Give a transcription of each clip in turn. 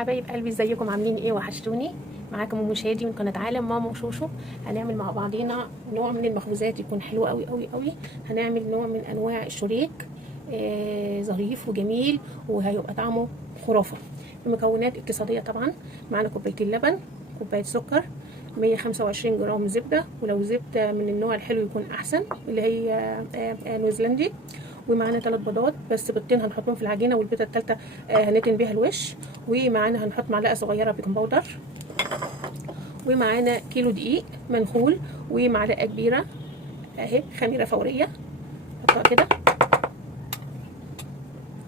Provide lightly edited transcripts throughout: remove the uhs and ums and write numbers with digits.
حبايب قلبي، ازيكم؟ عاملين ايه؟ وحشتوني. معاكم ام شادي من قناه عالم ماما وشوشو. هنعمل مع بعضينا نوع من المخبوزات يكون حلو قوي قوي قوي. هنعمل نوع من انواع الشريك، ظريف وجميل وهيبقى طعمه خرافه. المكونات اقتصاديه طبعا. معانا كوبايتين لبن، كوبايه سكر، 125 جرام زبده، ولو زبده من النوع الحلو يكون احسن اللي هي نيوزيلندي. ومعانا 3 بيضات، بس بيضتين هنحطهم في العجينه والبيضه الثالثه هنتن بيها الوش. ومعانا هنحط معلقه صغيره بيكنج باودر، ومعانا كيلو دقيق منخول، ومعلقه كبيره اهي خميره فوريه نحطها كده.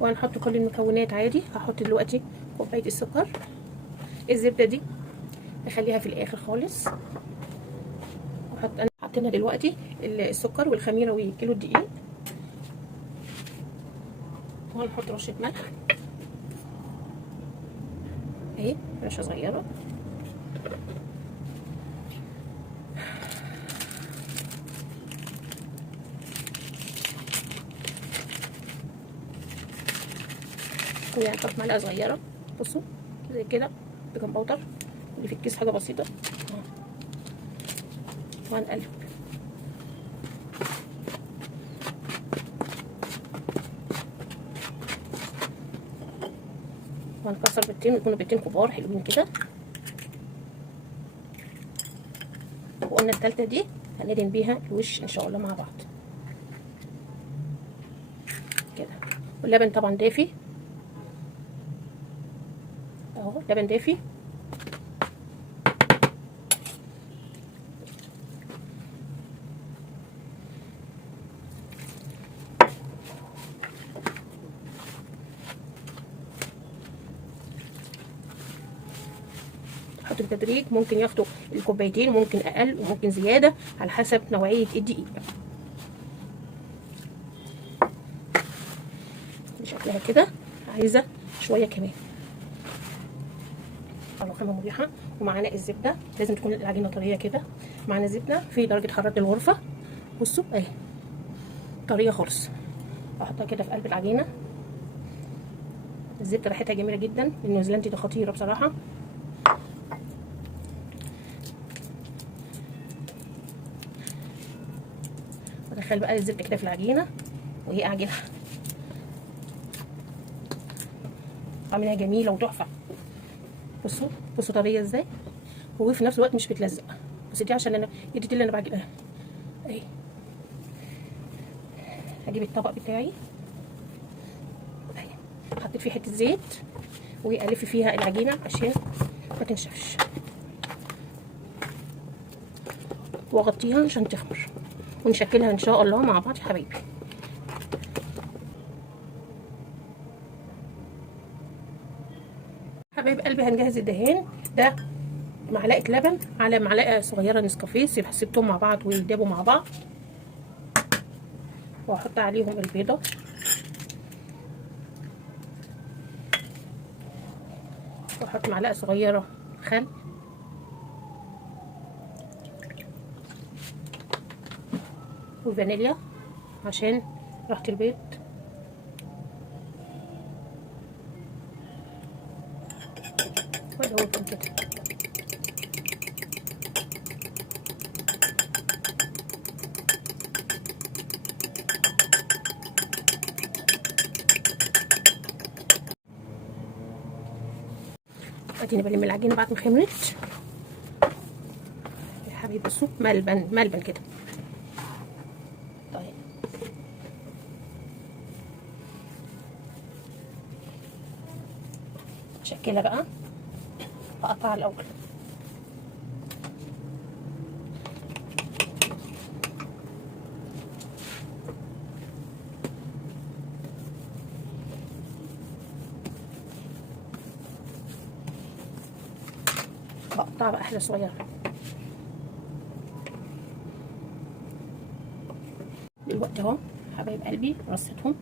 وهنحط كل المكونات عادي. هحط دلوقتي كوبايه السكر. الزبده دي نخليها في الاخر خالص. حطينا دلوقتي السكر والخميره وكيلو الدقيق. وهنحط رشه ملح اهي، رشه صغيره. وهنحط معلقه صغيره، بصوا زي كده بيكنج باودر اللي في الكيس، حاجه بسيطه. وهنقلب. وهنكسر بيضتين، ويكونوا بيضتين كبار حلوين كده. وقلنا التالتة دي هندهن بيها الوش ان شاء الله مع بعض كده. واللبن طبعا دافي اهو، لبن دافي. حط بالتدريج، ممكن ياخدوا الكوبايتين وممكن اقل وممكن زياده على حسب نوعيه الدقيق. شكلها كده عايزه شويه كمان. خامه مريحه. ومعانا الزبده، لازم تكون العجينه طريه كده. معانا زبده في درجه حراره الغرفه، بصوا اهي طريه خالص. احطها كده في قلب العجينه. الزبده ريحتها جميله جدا، النيوزيلندي ده خطيره بصراحه. ادخل بقى الزبده كده في العجينه وهي اعجنها. طعمها جميله وتحفه. بصوا بصوا طريه ازاي، وفي نفس الوقت مش بتلزق. بس دي عشان انا دي اللي انا بعجنها اهي. هجيب الطبق بتاعي اهي، حطيت فيه حته زيت والف فيها العجينه عشان ما تنشفش، واغطيها عشان تخمر، ونشكلها ان شاء الله مع بعض يا حبايبي. حبايب قلبي هنجهز الدهان ده. معلقه لبن على معلقه صغيره نسكافيه، سيبتهم مع بعض ويدابوا مع بعض. واحط عليهم البيضه، واحط معلقه صغيره خل، وفانيليا عشان ريحه البيض، وادوبهم كده. اديني بلم العجينه بعد ما خمرت يا حبيبي. بصوا ملبن ملبن كده. طيب شكلها بقى، هقطعها الاول. بقطعها بقى احلى صغيره. دلوقتي اهو حبايب قلبي رصيتهم.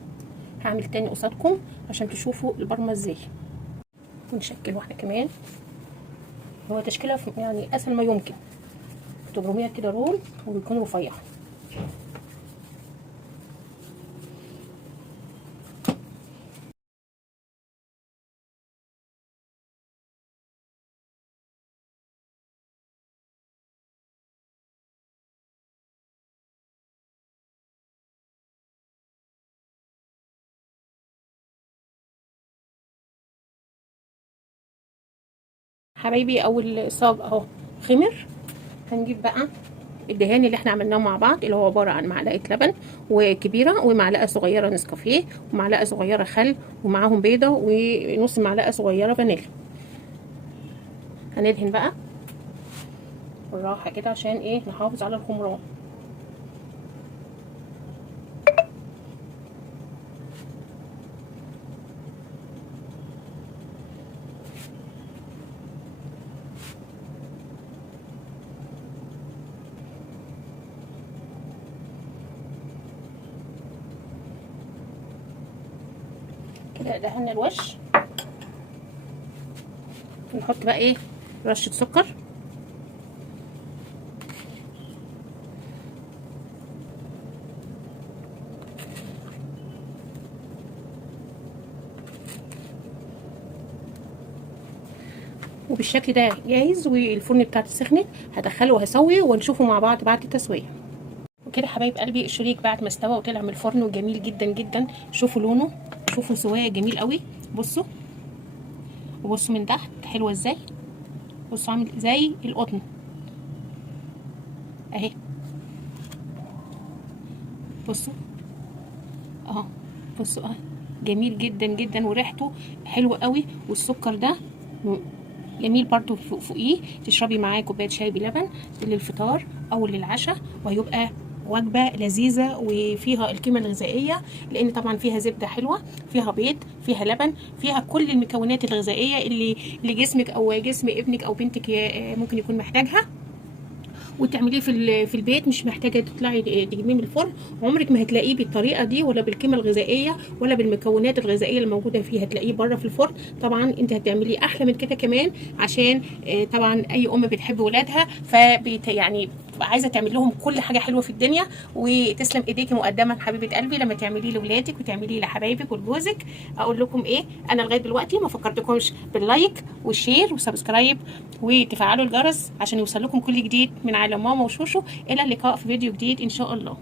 هعمل تاني قصادكم عشان تشوفوا البرمه ازاي. ونشكل واحده كمان. هو تشكيلها يعني اسهل ما يمكن، تبرميها كده رول ويكون رفيع. حبايبي او الصاج اهو خمر. هنجيب بقى الدهان اللي احنا عملناه مع بعض، اللي هو عباره عن معلقه لبن وكبيره، ومعلقه صغيره نسكافيه، ومعلقه صغيره خل، ومعاهم بيضه، ونص معلقه صغيره فانيليا. هندهن بقى بالراحه كده عشان ايه نحافظ على الخمران. كده دهنا الوش. نحط بقى ايه رشه سكر، وبالشكل ده جاهز. والفرن بتاعتي سخنت، هدخله وهسوي ونشوفه مع بعض بعد التسويه. وكده حبايب قلبي الشريك بعد ما استوى وطلع من الفرن وجميل جدا جدا. شوفوا لونه، شوفوا سواه جميل قوي. بصوا وبصوا من تحت حلوه ازاي، بصوا عامل زي القطن اهي. بصوا اهو، بصوا اهي جميل جدا جدا، وريحته حلوه قوي. والسكر ده جميل برضو فوقيه. تشربي معاه كوبايه شاي بلبن للفطار او للعشاء، وهيبقى وجبه لذيذه وفيها القيمه الغذائيه، لان طبعا فيها زبده حلوه، فيها بيض، فيها لبن، فيها كل المكونات الغذائيه اللي جسمك او جسم ابنك او بنتك ممكن يكون محتاجها. وتعمليه في البيت، مش محتاجه تطلعي تجيبيه من الفرن. عمرك ما هتلاقيه بالطريقه دي، ولا بالقيمه الغذائيه، ولا بالمكونات الغذائيه اللي موجوده فيه. هتلاقيه بره في الفرن. طبعا انت هتعمليه احلى من كده كمان، عشان طبعا اي ام بتحب ولادها، يعني عايزه تعمل لهم كل حاجه حلوه في الدنيا. وتسلم ايديكي مقدما حبيبه قلبي لما تعمليه لاولادك وتعمليه لحبايبك ولجوزك. اقول لكم ايه، انا لغايه دلوقتي ما فكرتكمش باللايك والشير وسبسكرايب وتفعلوا الجرس عشان يوصل لكم كل جديد من عالم ماما وشوشو. الى اللقاء في فيديو جديد ان شاء الله.